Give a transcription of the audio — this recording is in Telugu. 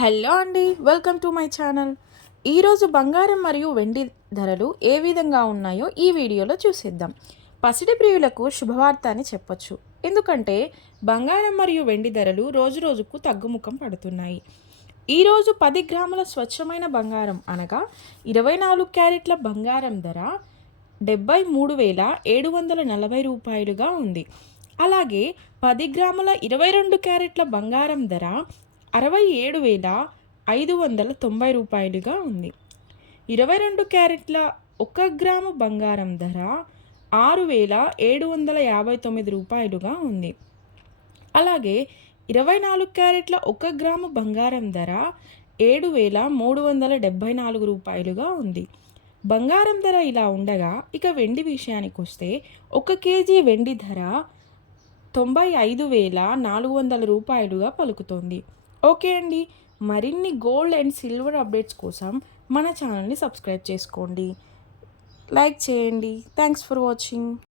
హలో అండి, వెల్కమ్ టు మై ఛానల్. ఈరోజు బంగారం మరియు వెండి ధరలు ఏ విధంగా ఉన్నాయో ఈ వీడియోలో చూసేద్దాం. పసిడి ప్రియులకు శుభవార్త అని చెప్పొచ్చు. ఎందుకంటే బంగారం మరియు వెండి ధరలు రోజురోజుకు తగ్గుముఖం పడుతున్నాయి. ఈరోజు 10 గ్రాముల స్వచ్ఛమైన బంగారం అనగా 24 క్యారెట్ల బంగారం ధర 73,740 రూపాయలుగా ఉంది. అలాగే 10 గ్రాముల 22 క్యారెట్ల బంగారం ధర 67,590 రూపాయలుగా ఉంది. 22 క్యారెట్ల 1 గ్రాము బంగారం ధర 6,759 రూపాయలుగా ఉంది. అలాగే 24 క్యారెట్ల 1 గ్రాము బంగారం ధర 7,374 రూపాయలుగా ఉంది. బంగారం ధర ఇలా ఉండగా ఇక వెండి విషయానికి వస్తే 1 కేజీ వెండి ధర 95,400 రూపాయలుగా పలుకుతోంది. ఓకే అండి, మరిన్ని గోల్డ్ అండ్ సిల్వర్ అప్డేట్స్ కోసం మన ఛానల్ని సబ్స్క్రైబ్ చేసుకోండి, లైక్ చేయండి. Thanks for watching.